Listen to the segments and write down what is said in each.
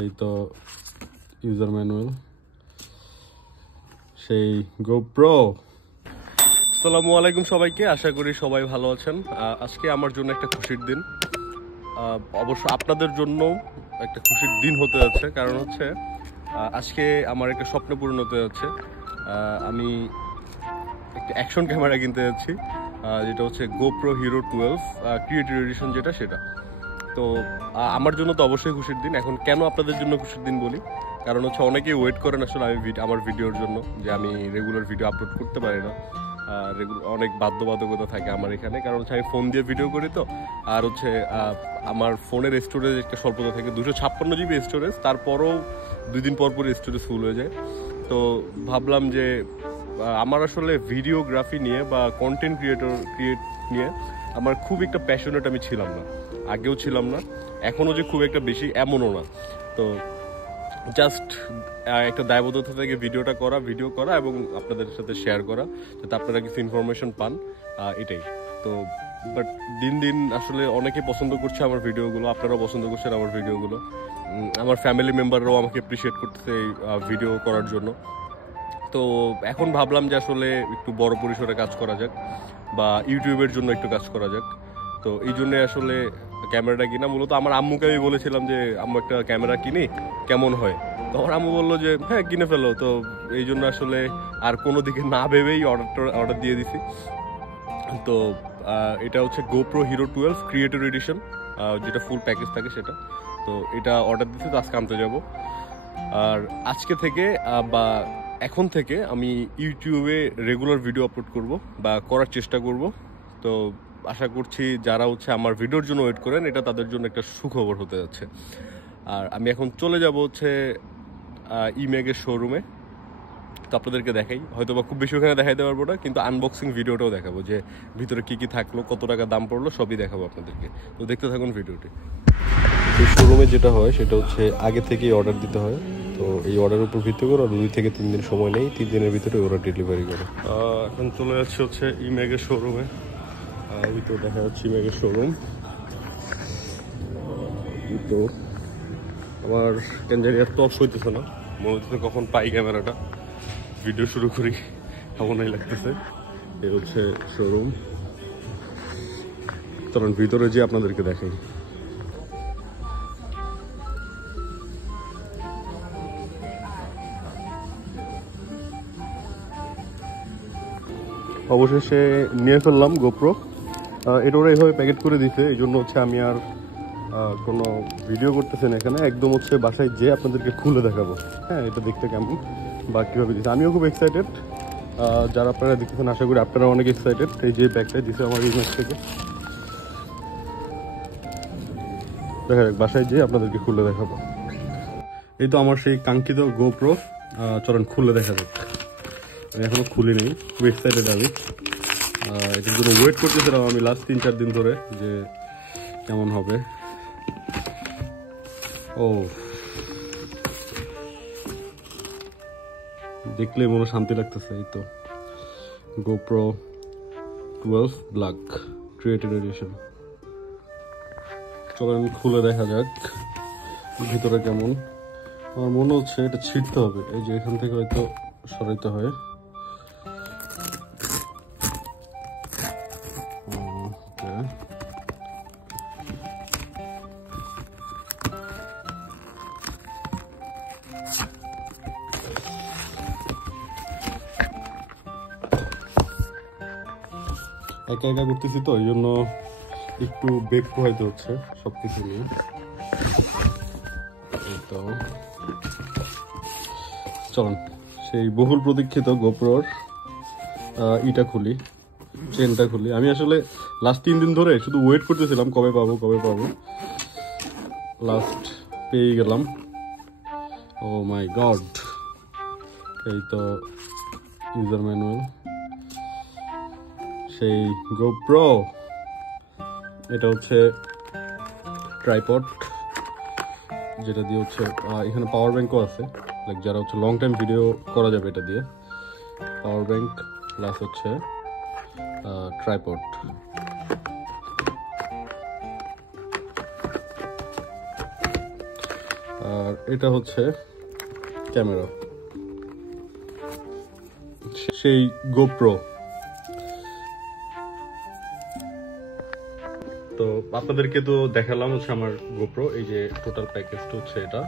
এই তো user manual, সেই গোপ্রো। আসসালামু আলাইকুম সবাইকে, আশা করি সবাই ভালো আছেন। আজকে আমার জন্য একটা খুশির দিন, অবশ্য আপনাদের জন্য একটা খুশির দিন হতে যাচ্ছে। কারণ হচ্ছে আজকে আমার একটা স্বপ্ন পূরণ হতে যাচ্ছে। আমি একটা অ্যাকশন ক্যামেরা কিনতে যাচ্ছি, যেটা হচ্ছে গোপ্রো হিরো 12 ক্রিয়েটিভ এডিশন, সেটা। তো আমার জন্য তো অবশ্যই খুশির দিন। এখন কেন আপনাদের জন্য খুশির দিন বলি, কারণ হচ্ছে অনেকেই ওয়েট করেন আসলে আমার ভিডিওর জন্য, যে আমি রেগুলার ভিডিও আপলোড করতে পারি না। অনেক বাধ্যবাধকতা থাকে আমার এখানে, কারণ হচ্ছে আমি ফোন দিয়ে ভিডিও করি তো। আর হচ্ছে আমার ফোনের স্টোরেজ একটা স্বল্পতা থাকে, 256 জিবি স্টোরেজ, তারপরও 2 দিন পর পর স্টোরেজ ফুল হয়ে যায়। তো ভাবলাম যে আমার আসলে ভিডিওগ্রাফি নিয়ে বা কন্টেন্ট ক্রিয়েট নিয়ে আমার খুব একটা প্যাশনেট আমি ছিলাম না, আগেও ছিলাম না, এখনও যে খুব একটা বেশি এমনও না। তো জাস্ট একটা দায়বদ্ধতা থেকে ভিডিও করা এবং আপনাদের সাথে শেয়ার করা, যাতে আপনারা কিছু ইনফরমেশন পান, এটাই। তো বাট দিন দিন আসলে অনেকে পছন্দ করছে আমার ভিডিওগুলো, আপনারাও পছন্দ করছেন আমার ভিডিওগুলো। আমার ফ্যামিলি মেম্বাররাও আমাকে অ্যাপ্রিসিয়েট করতেছে এই ভিডিও করার জন্য। তো এখন ভাবলাম যে আসলে একটু বড় পরিসরে কাজ করা যাক, বা ইউটিউবের জন্য একটু কাজ করা যাক। তো এই জন্যে আসলে ক্যামেরাটা কিনা। মূলত আমার আম্মুকে আমি বলেছিলাম যে আম্মু একটা ক্যামেরা কিনি, কেমন হয়? তো আমার আম্মু বললো যে হ্যাঁ কিনে ফেলো। তো এই জন্য আসলে আর কোনো দিকে না ভেবেই অর্ডার দিয়ে দিছি। তো এটা হচ্ছে গোপ্রো হিরো 12 ক্রিয়েটিভ এডিশন, যেটা ফুল প্যাকেজ থাকে সেটা। তো এটা অর্ডার দিতে তো আজকে আনতে যাবো। আর আজকে থেকে বা এখন থেকে আমি ইউটিউবে রেগুলার ভিডিও আপলোড করব বা করার চেষ্টা করব। তো আশা করছি যারা হচ্ছে আমার ভিডিওর জন্য ওয়েট করেন, এটা তাদের জন্য একটা সুখবর হতে যাচ্ছে। আর আমি এখন চলে যাব হচ্ছে ইমেগের শোরুমে। তো আপনাদেরকে দেখাই, হয়তো বা খুব বেশি ওখানে দেখাইতে পারবো না, কিন্তু আনবক্সিং ভিডিওটাও দেখাবো, যে ভিতরে কি কি থাকলো, কত টাকা দাম পড়লো, সবই দেখাবো আপনাদেরকে। তো দেখতে থাকুন ভিডিওটি। এই শোরুমে যেটা হয় সেটা হচ্ছে আগে থেকেই অর্ডার দিতে হয়। তো এই অর্ডারের উপর ভিত্তি করে 2 থেকে 3 দিন সময় নেই, 3 দিনের ভিতরে ওরা ডেলিভারি করে। এখন চলে যাচ্ছে হচ্ছে ইমেগের শোরুমে। ভিতরে দেখা যাচ্ছে ইমেগের শোরুম। তো আমার কেন জানি এত তস হইতেছে না, মনে হচ্ছে কখন পাই ক্যামেরাটা ভিডিও শুরু করি, এমনই লাগতেছে। এই হচ্ছে শোরুম। চলুন ভিতরে যে আপনাদেরকে দেখাই। অবশেষে নিয়ে ফেললাম গোপ্রো। এটা ওরা এইভাবে প্যাকেট করে দিতে, এই জন্য হচ্ছে আমি আর কোনো ভিডিও করতেছি না এখানে, একদম হচ্ছে বাসায় যেয়ে আপনাদেরকে খুলে দেখাবো। হ্যাঁ, এটা দেখতে কেমন বা কীভাবে দিচ্ছে, আমিও খুব এক্সাইটেড। যারা আপনারা দেখতেছেন আশা করি আপনারা অনেক এক্সাইটেড। এই যে ব্যাগটা দিচ্ছে আমার ইমেজ থেকে, দেখা যাক বাসায় যেয়ে আপনাদেরকে খুলে দেখাবো। এই তো আমার সেই কাঙ্ক্ষিত গোপ্রো, চলুন খুলে দেখা যাক। আমি এখনো খুলি নেই, খুব এক্সাইটেড আমি। এটার জন্য ওয়েট করতেছিলাম আমি লাস্ট 3-4 দিন ধরে, যে কেমন হবে। ও, দেখলে মনে শান্তি লাগতেছে। এই তো গোপ্রো 12 ব্ল্যাক ক্রিয়েটিভ এডিশন। চলেন খুলে দেখা যাক ভিতরে কেমন। আমার মনে হচ্ছে এটা ছিঁড়তে হবে, এই যে এখান থেকে হয়তো সরাইতে হয়। একা একা করতেছি তো, এই জন্য একটু বেগ পোহাইতে হচ্ছে সবকিছু নিয়ে। তো চলুন সেই বহুল প্রতীক্ষিত গোপ্রোর ইটা খুলি, চেনটা খুলি। আমি আসলে লাস্ট 3 দিন ধরে শুধু ওয়েট করতেছিলাম কবে পাবো। লাস্ট পেয়ে গেলাম। ও মাই গড, এই তো ইউজার ম্যানুয়াল, সেই গোপ্রো। এটা হচ্ছে ট্রাইপড, যেটা দিয়ে হচ্ছে এখানে পাওয়ার ব্যাঙ্কও আছে, লাইক যারা হচ্ছে লং টাইম ভিডিও করা যাবে এটা দিয়ে। পাওয়ার ব্যাঙ্ক প্লাস হচ্ছে ট্রাইপড। আর এটা হচ্ছে ক্যামেরা, সেই গোপ্রো। তো আপনাদেরকে তো দেখালাম হচ্ছে আমার গোপ্রো, এই যে টোটাল প্যাকেজটা হচ্ছে এটা।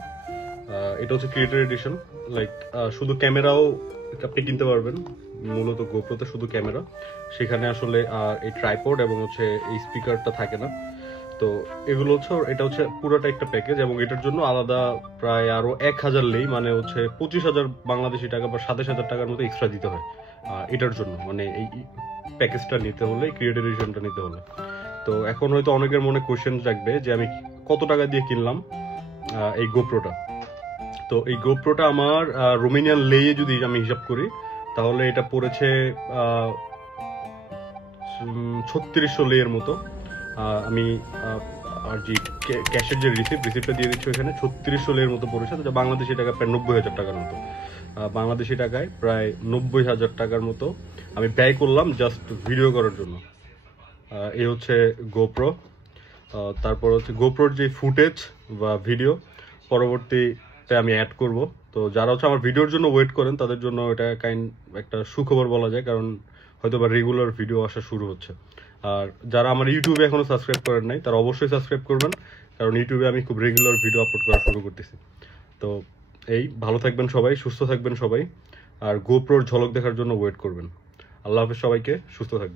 এটা হচ্ছে ক্রিয়েটর এডিশন, লাইক শুধু ক্যামেরাও আপনি কিনতে পারবেন। মূলত গোপ্রোতে শুধু ক্যামেরা, সেখানে আসলে এই ট্রাইপড এবং হচ্ছে এই স্পিকারটা থাকে না। তো এগুলো হচ্ছে, এটা হচ্ছে পুরোটা একটা প্যাকেজ, এবং এটার জন্য আলাদা প্রায় আরো 1000 লেই, মানে হচ্ছে 25,000 বাংলাদেশি টাকা বা 27,000 টাকার মতো এক্সট্রা দিতে হয় এটার জন্য, মানে এই প্যাকেজটা নিতে হলে, ক্রিয়েটর এডিশনটা নিতে হলে। তো এখন হয়তো অনেকের মনে কোয়েশ্চেন জাগবে যে আমি কত টাকা দিয়ে কিনলাম এই গোপ্রোটা। তো এই গোপ্রোটা আমার রোমেনিয়ান লেয়ে যদি আমি হিসাব করি, তাহলে এটা পড়েছে 3600 লেয়ের মতো। আমি আর যে ক্যাশের যে রিসিপ্টটা দিয়ে দিচ্ছি ওখানে 3600 লেয়ের মতো পড়েছে, তো বাংলাদেশি টাকা প্রায় 90,000 টাকার মতো। বাংলাদেশি টাকায় প্রায় 90,000 টাকার মতো আমি ব্যয় করলাম জাস্ট ভিডিও করার জন্য। এই হচ্ছে গোপ্রো। তারপর হচ্ছে গোপ্রোর যে ফুটেজ বা ভিডিও পরবর্তীতে আমি অ্যাড করব। তো যারা হচ্ছে আমার ভিডিওর জন্য ওয়েট করেন তাদের জন্য এটা একটা সুখবর বলা যায়, কারণ হয়তো বা রেগুলার ভিডিও আসা শুরু হচ্ছে। আর যারা আমার ইউটিউবে এখনো সাবস্ক্রাইব করেন নাই তারা অবশ্যই সাবস্ক্রাইব করবেন, কারণ ইউটিউবে আমি খুব রেগুলার ভিডিও আপলোড করা শুরু করতেছি। তো এই ভালো থাকবেন সবাই, সুস্থ থাকবেন সবাই, আর গোপ্রোর ঝলক দেখার জন্য ওয়েট করবেন। আল্লাহ হাফেজ সবাইকে, সুস্থ থাকবেন।